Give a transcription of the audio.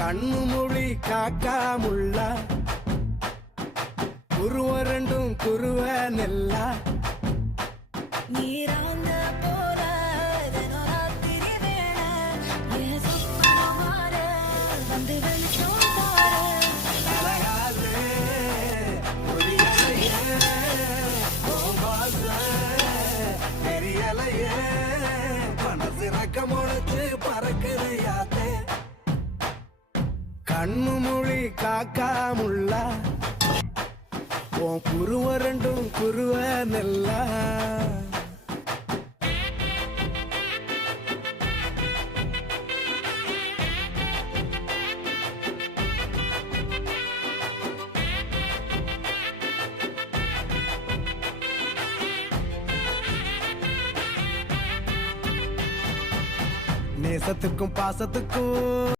கண்ணு மொழி காக்காமுள்ள குருவ ரெண்டும் குருவ நெல்லா நீராங்க போல தினராத்திரி வேளை என் சுத்தமாற வந்து வெளிச்சம் தார அழகாலே புரியலையே உன் வாச தெரியலையே மனசு ரக்க முளைச்சு பறக்குதையாத்தே கண்ணு மொழி காக்காமுள்ள உன் குருவ ரெண்டும் குருவ நெல்லா நேசத்துக்கும் பாசத்துக்கும்